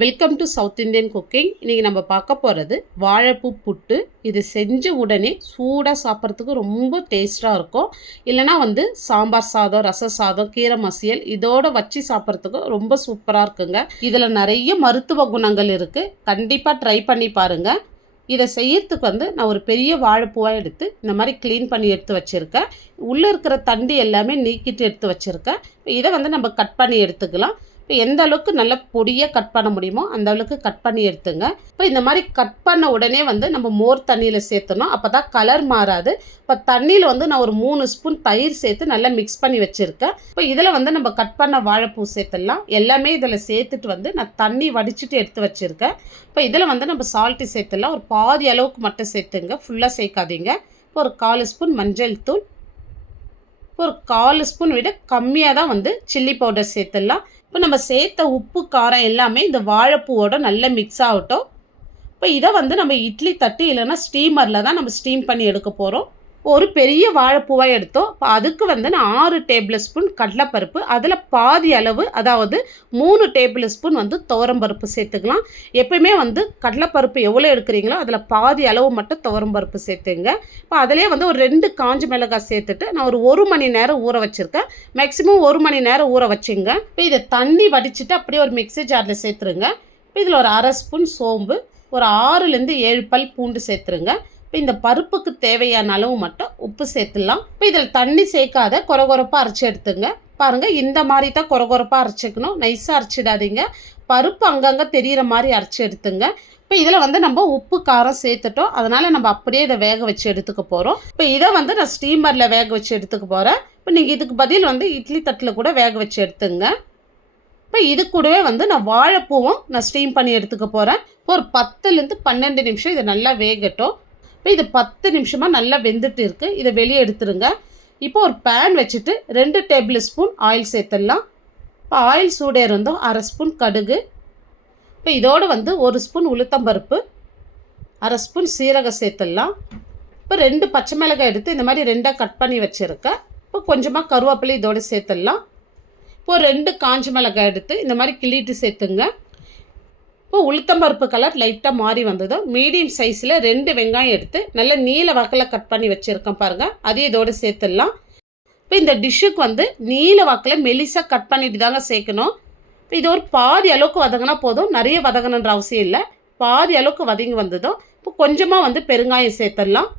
Welcome to south Indian cooking. இன்றைக்கி நம்ம பார்க்க போகிறது வாழைப்பூ புட்டு. இது செஞ்ச உடனே சூடாக சாப்பிட்றதுக்கு ரொம்ப டேஸ்ட்டாக இருக்கும். இல்லைனா சாம்பார் சாதம், ரச சாதம், கீரை மசியல் இதோடு வச்சு சாப்பிட்றதுக்கு ரொம்ப சூப்பராக இருக்குங்க. இதில் நிறைய மருத்துவ குணங்கள் இருக்குது. கண்டிப்பாக ட்ரை பண்ணி பாருங்கள். இதை செய்யறதுக்கு நான் ஒரு பெரிய வாழைப்பூவாக எடுத்து இந்த மாதிரி க்ளீன் பண்ணி எடுத்து வச்சுருக்கேன். உள்ளே இருக்கிற தண்டு எல்லாமே நீக்கிட்டு எடுத்து வச்சுருக்கேன். இதை நம்ம கட் பண்ணி எடுத்துக்கலாம். இப்போ எந்த அளவுக்கு நல்லா பொடியாக கட் பண்ண முடியுமோ அந்த அளவுக்கு கட் பண்ணி எடுத்துங்க. இப்போ இந்த மாதிரி கட் பண்ண உடனே நம்ம மோர் தண்ணியில் சேர்த்தணும். அப்போ தான் கலர் மாறாது. இப்போ தண்ணியில் நான் ஒரு 3 ஸ்பூன் தயிர் சேர்த்து நல்லா மிக்ஸ் பண்ணி வச்சுருக்கேன். இப்போ இதில் நம்ம கட் பண்ண வாழைப்பூ சேர்த்துடலாம். எல்லாமே இதில் சேர்த்துட்டு நான் தண்ணி வடிச்சிட்டு எடுத்து வச்சுருக்கேன். இப்போ இதில் நம்ம சால்ட்டு சேர்த்துடலாம். ஒரு பாதி அளவுக்கு மட்டும் சேர்த்துங்க, ஃபுல்லாக சேர்க்காதீங்க. இப்போ ஒரு 1/4 ஸ்பூன் மஞ்சள் தூள், ஒரு 1/4 ஸ்பூன் விட கம்மியாக தான் சில்லி பவுடர் சேர்த்துடலாம். இப்போ நம்ம சேர்த்த உப்பு காரம் எல்லாமே இந்த வாழைப்பூவோட நல்லா மிக்ஸ் ஆகட்டும். இப்போ இதை நம்ம இட்லி தட்டு இல்லைன்னா ஸ்டீமரில் தான் நம்ம ஸ்டீம் பண்ணி எடுக்க போகிறோம். ஒரு பெரிய வாழைப்பூவாக எடுத்தோம். இப்போ அதுக்கு நான் 6 டேபிள் ஸ்பூன் கடலைப்பருப்பு, அதில் பாதி அளவு அதாவது 3 டேபிள் ஸ்பூன் துவரம்பருப்பு சேர்த்துக்கலாம். எப்பயுமே கடலைப்பருப்பு எவ்வளோ எடுக்கிறீங்களோ அதில் பாதி அளவு மட்டும் துவரம்பருப்பு சேர்த்துங்க. இப்போ அதிலே ஒரு 2 காஞ்ச மிளகாய் சேர்த்துட்டு நான் ஒரு மணி நேரம் ஊற வச்சுருக்கேன். மேக்ஸிமம் 1 மணி நேரம் ஊற வச்சுங்க. இப்போ இதை தண்ணி வடிச்சிட்டு அப்படியே ஒரு மிக்ஸி ஜாரில் சேர்த்துருங்க. இப்போ இதில் ஒரு 1/2 ஸ்பூன் சோம்பு, ஒரு 6லேருந்து 7 பல் பூண்டு சேர்த்துருங்க. இப்போ இந்த பருப்புக்கு தேவையான அளவு மட்டும் உப்பு சேர்த்துடலாம். இப்போ இதில் தண்ணி சேர்க்காத கொரகொரப்பாக அரைச்சி எடுத்துங்க. பாருங்கள், இந்த மாதிரி தான் கொரகொரப்பாக அரைச்சிக்கணும். நைஸாக அரைச்சிடாதீங்க. பருப்பு அங்கங்கே தெரிகிற மாதிரி அரைச்சி எடுத்துங்க. இப்போ இதில் நம்ம உப்பு காரம் சேர்த்துட்டோம். அதனால் நம்ம அப்படியே இதை வேக வச்சு எடுத்துக்க போகிறோம். இப்போ இதை நான் ஸ்டீமரில் வேக வச்சு எடுத்துக்க போகிறேன். இப்போ நீங்கள் இதுக்கு பதில் இட்லி தட்டில் கூட வேக வச்சு எடுத்துங்க. இப்போ இது கூடவே நான் வாழைப்பூவும் நான் ஸ்டீம் பண்ணி எடுத்துக்க போகிறேன். ஒரு 10லேருந்து 12 நிமிஷம் இதை நல்லா வேகட்டும். இப்போ இது 10 நிமிஷமாக நல்லா வெந்துட்டு இருக்குது. இதை வெளியே எடுத்துருங்க. இப்போ ஒரு பேன் வச்சுட்டு 2 டேபிள் ஸ்பூன் ஆயில் சேர்த்துடலாம். இப்போ ஆயில் சூடேறந்தும் 1/2 ஸ்பூன் கடுகு, இப்போ இதோடு 1 ஸ்பூன் உளுத்தம்பருப்பு, 1/2 ஸ்பூன் சீரகம் சேர்த்துடலாம். இப்போ 2 பச்சை மிளகாய் எடுத்து இந்த மாதிரி 2ஆக கட் பண்ணி வச்சுருக்கேன். இப்போ கொஞ்சமாக கருவேப்பிலை இதோடு சேர்த்துடலாம். இப்போ 2 காஞ்ச மிளகாய் எடுத்து இந்த மாதிரி கிள்ளிட்டு சேர்த்துங்க. இப்போ உளுத்தம்பருப்பு கலர் லைட்டாக மாறி வந்ததும் மீடியம் சைஸில் 2 வெங்காயம் எடுத்து நல்ல நீல வாக்கில் கட் பண்ணி வச்சுருக்கேன் பாருங்கள். அதையும் இதோடு சேர்த்துடலாம். இப்போ இந்த டிஷ்ஷுக்கு நீல வாக்கில் மெலிசாக கட் பண்ணிட்டு தாங்க சேர்க்கணும். இப்போ இது ஒரு பாதி அளவுக்கு வதங்கினா போதும், நிறைய வதங்கணுன்ற அவசியம் இல்லை. பாதி அளவுக்கு வதங்கி வந்ததும் இப்போ கொஞ்சமாக பெருங்காயம் சேர்த்துடலாம்.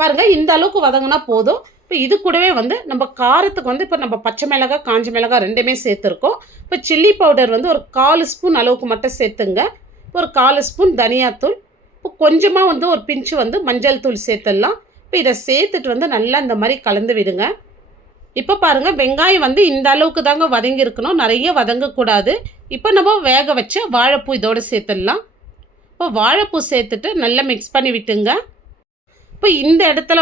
பாருங்கள், இந்த அளவுக்கு வதங்கினா போதும். இப்போ இது கூடவே நம்ம காரத்துக்கு இப்போ நம்ம பச்சை மிளகாய், காஞ்ச மிளகாய் ரெண்டுமே சேர்த்துருக்கோம். இப்போ சில்லி பவுடர் ஒரு 1/4 ஸ்பூன் அளவுக்கு மட்டும் சேர்த்துங்க. இப்போ ஒரு 1/4 ஸ்பூன் தனியாத்தூள், இப்போ கொஞ்சமாக ஒரு பிஞ்சு மஞ்சள் தூள் சேர்த்துடலாம். இப்போ இதை சேர்த்துட்டு நல்லா இந்த மாதிரி கலந்து விடுங்க. இப்போ பாருங்கள், வெங்காயம் இந்த அளவுக்கு தாங்க வதங்கி இருக்கணும், நிறைய வதங்கக்கூடாது. இப்போ நம்ம வேக வச்ச வாழைப்பூ இதோடு சேர்த்துடலாம். இப்போ வாழைப்பூ சேர்த்துட்டு நல்லா மிக்ஸ் பண்ணி விட்டுங்க. இப்போ இந்த இடத்துல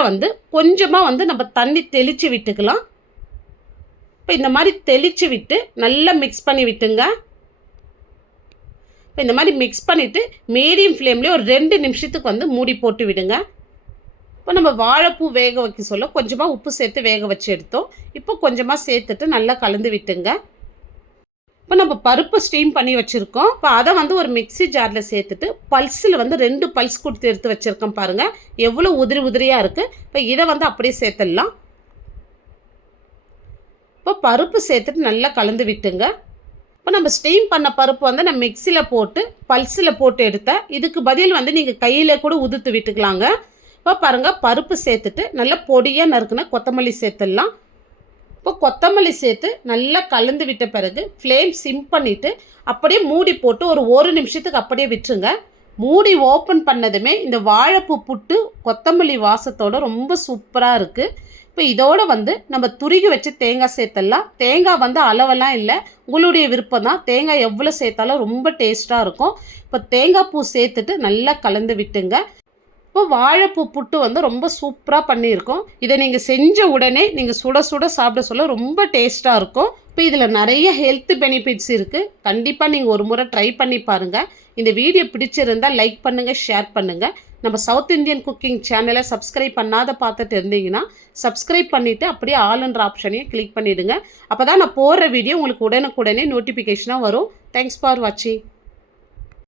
கொஞ்சமாக நம்ம தண்ணி தெளித்து விட்டுக்கலாம். இப்போ இந்த மாதிரி தெளித்து விட்டு நல்லா மிக்ஸ் பண்ணி விட்டுங்க. இப்போ இந்த மாதிரி மிக்ஸ் பண்ணிவிட்டு மீடியம் ஃப்ளேம்லேயே ஒரு 2 நிமிஷத்துக்கு மூடி போட்டு விடுங்க. இப்போ நம்ம வாழைப்பூ வேக வைக்க சொல்ல கொஞ்சமாக உப்பு சேர்த்து வேக வச்சு எடுத்தோம். இப்போ கொஞ்சமாக சேர்த்துட்டு நல்லா கலந்து விட்டுங்க. இப்போ நம்ம பருப்பு ஸ்டீம் பண்ணி வச்சுருக்கோம். இப்போ அதை ஒரு மிக்ஸி ஜாரில் சேர்த்துட்டு பல்ஸில் 2 பல்ஸ் கொடுத்து எடுத்து வச்சுருக்கோம் பாருங்கள். எவ்வளோ உதிரி உதிரியாக இருக்குது. இப்போ இதை அப்படியே சேர்த்துடலாம். இப்போ பருப்பு சேர்த்துட்டு நல்லா கலந்து விட்டுங்க. இப்போ நம்ம ஸ்டீம் பண்ண பருப்பு நான் மிக்ஸியில் போட்டு பல்ஸில் போட்டு எடுத்தேன். இதுக்கு பதில் நீங்கள் கையில் கூட உதுத்து விட்டுக்கலாங்க. இப்போ பாருங்கள், பருப்பு சேர்த்துட்டு நல்லா பொடியாக நறுக்குன கொத்தமல்லி சேர்த்துடலாம். இப்போ கொத்தமல்லி சேர்த்து நல்லா கலந்து விட்ட பிறகு ஃப்ளேம் சிம் பண்ணிவிட்டு அப்படியே மூடி போட்டு ஒரு 1 நிமிஷத்துக்கு அப்படியே விட்டுருங்க. மூடி ஓப்பன் பண்ணதுமே இந்த வாழைப்பூ புட்டு கொத்தமல்லி வாசத்தோடு ரொம்ப சூப்பராக இருக்குது. இப்போ இதோடு நம்ம துருகி வச்சு தேங்காய் சேர்த்துடலாம். தேங்காய் அளவெல்லாம் இல்லை, உங்களுடைய விருப்பம் தான். தேங்காய் எவ்வளோ சேர்த்தாலும் ரொம்ப டேஸ்ட்டாக இருக்கும். இப்போ தேங்காய் பூ சேர்த்துட்டு நல்லா கலந்து விட்டுங்க. இப்போ வாழைப்பூ புட்டு வந்து ரொம்ப சூப்பராக பண்ணியிருக்கோம். இதை நீங்கள் செஞ்ச உடனே நீங்கள் சுட சுட சாப்பிட சொல்ல ரொம்ப டேஸ்ட்டாக இருக்கும். இப்போ இதில் நிறைய ஹெல்த் பெனிஃபிட்ஸ் இருக்குது. கண்டிப்பாக நீங்கள் ஒரு முறை ட்ரை பண்ணி பாருங்கள். இந்த வீடியோ பிடிச்சிருந்தால் லைக் பண்ணுங்கள், ஷேர் பண்ணுங்கள். நம்ம சவுத் இந்தியன் குக்கிங் சேனலை சப்ஸ்கிரைப் பண்ணாத பார்த்துட்டு இருந்தீங்கன்னா சப்ஸ்கிரைப் பண்ணிவிட்டு அப்படியே ஆல்ன்ற ஆப்ஷனையும் கிளிக் பண்ணிவிடுங்க. அப்போ தான் நான் போடுற வீடியோ உங்களுக்கு உடனுக்குடனே நோட்டிஃபிகேஷனாக வரும். தேங்க்ஸ் ஃபார் வாட்சிங்.